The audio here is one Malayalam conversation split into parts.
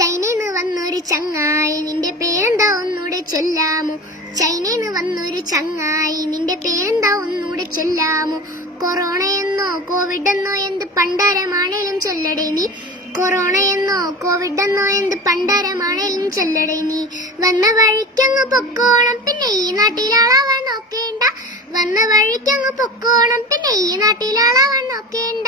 ചൈനയിൽ വന്നൊരു ചങ്ങായി നിന്റെ പേരെന്താ ഒന്നൂടെ ചൊല്ലാമോ? ചൈനയിൽ വന്നൊരു ചങ്ങായി നിന്റെ പേരെന്താ ഒന്നൂടെ ചൊല്ലാമോ? കൊറോണയെന്നോ കോവിഡെന്നോ എന്ത് പണ്ടാരമാണേലും ചൊല്ലടേ നീ. കൊറോണയെന്നോ കോവിഡെന്നോ എന്ത് പണ്ടാരമാണേലും ചൊല്ലടേ നീ. വന്ന വഴിക്കങ്ങ് പൊക്കോണം, പിന്നെ ഈ നാട്ടിലാളാവാൻ നോക്കേണ്ട. വന്ന വഴിക്കങ്ങ് പൊക്കോണം, പിന്നെ ഈ നാട്ടിലാളാവാൻ നോക്കേണ്ട.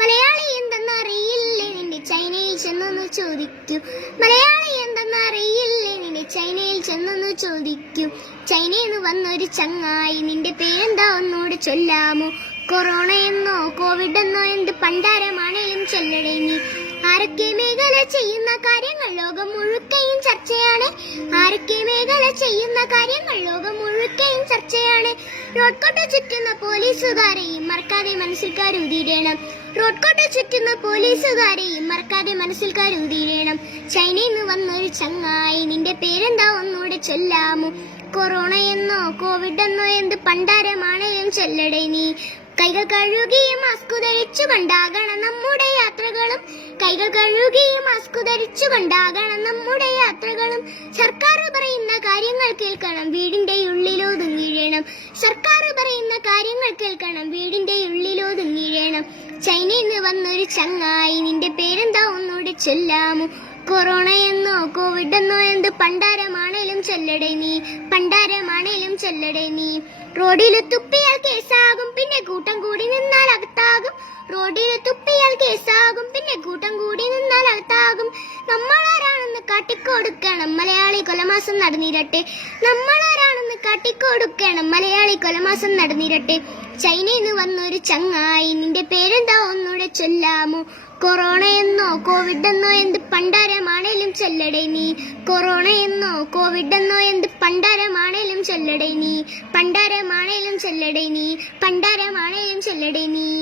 മലയാളി എന്തെന്നറിയില്ലേ നിന്റെ ചൈനയിൽ ചെന്നൊന്ന് ചോദിക്കൂ. മലയാളി എന്തെന്നറിയില്ലേ നിന്റെ ചൈനയിൽ ചെന്നൊന്ന് ചോദിക്കൂ. ചൈനയിൽ വന്നൊരു ചങ്ങായി നിന്റെ പേരെന്താ ഒന്നൂടെ ചൊല്ലാമോ? കൊറോണയെന്നോ കോവിഡെന്നോ എന്ത് പണ്ടാരമാണേലും ചൊല്ലടേ നീ. ആരൊക്കെ മേഖല ചെയ്യുന്ന കാര്യങ്ങൾ ലോകം മുഴുക്കയും ചർച്ചയാണ്. ആരൊക്കെ മേഖല ചെയ്യുന്ന കാര്യങ്ങൾ ലോകം മുഴുക്കയും ചർച്ചയാണ്. റോഡ് കോട്ട ചുറ്റുന്ന പോലീസുകാരെയും മറക്കാതെ മനസ്സിൽ കരുതിയിടണം. റോഡ് കോട്ട ചുറ്റുന്ന പോലീസുകാരെയും മറക്കാതെ മനസ്സിൽ കരുതിയിടണം. ചൈനയിൽ വന്നൊരു ചങ്ങായി നിന്റെ പേരെന്താ ഒന്നൂടെ ചൊല്ലാമോ? കൊറോണയെന്നോ കോവിഡെന്നോ എന്ത് പണ്ടാരമാണേലും ചൊല്ലടേ നീ. കൈകൾ കഴുകിയും മാസ്ക് ധരിച്ചു കൊണ്ടാകണം നമ്മുടെ യാത്രകളും. കൈകൾ കഴുകിയും മാസ്ക് ധരിച്ചു കൊണ്ടാകണം നമ്മുടെ യാത്രകളും. സർക്കാർ പറയുന്ന കാര്യങ്ങൾ കേൾക്കണം, വീടിന്റെ ഉള്ളിലൊതുങ്ങിയിടണം. സർക്കാർ പറയുന്ന കാര്യങ്ങൾ കേൾക്കണം, വീടിന്റെ ഉള്ളിലൊതുങ്ങിയിടണം. ചൈനയിൽ വന്നൊരു ചങ്ങായി നിന്റെ പേരെന്താ ഒന്നൂടെ ചൊല്ലാമോ? കൊറോണയെന്നോ കോവിഡെന്നോ എന്ത് പണ്ടാരമാണേലും ചൊല്ലടേ നീ. പണ്ടാരമാണേലും ചൊല്ലടേ നീ. റോഡിൽ തുപ്പിയാൽ കേസാകും, പിന്നെ കൂട്ടം കൂടി നിന്നാൽ അകത്താകും. റോഡിൽ തുപ്പിയാൽ കേസാകും, പിന്നെ കൂട്ടം കൂടി നിന്നാൽ അകത്താകും. നമ്മളാരാണെന്ന് കാട്ടിക്കൊടുക്കണം, മലയാളി കൊലമാസം നടന്നിരട്ടെ. നമ്മളാരാണെന്ന് കാട്ടിക്കൊടുക്കണം, മലയാളി കൊലമാസം നടന്നിരട്ടെ. ചൈനയിൽ വന്നൊരു ചങ്ങായി നിന്റെ പേരെന്താ ഒന്നൂടെ ചൊല്ലാമോ? കൊറോണയെന്നോ കോവിഡെന്നോ എന്ത് പണ്ടാരമാണേലും ചൊല്ലടേ നീ. കൊറോണയെന്നോ കോവിഡെന്നോ എന്ത് പണ്ടാരമാണേലും ചൊല്ലടേ നീ. പണ്ടാരമാണേലും ചൊല്ലടേ നീ. പണ്ടാരമാണേലും ചൊല്ലടേ നീ.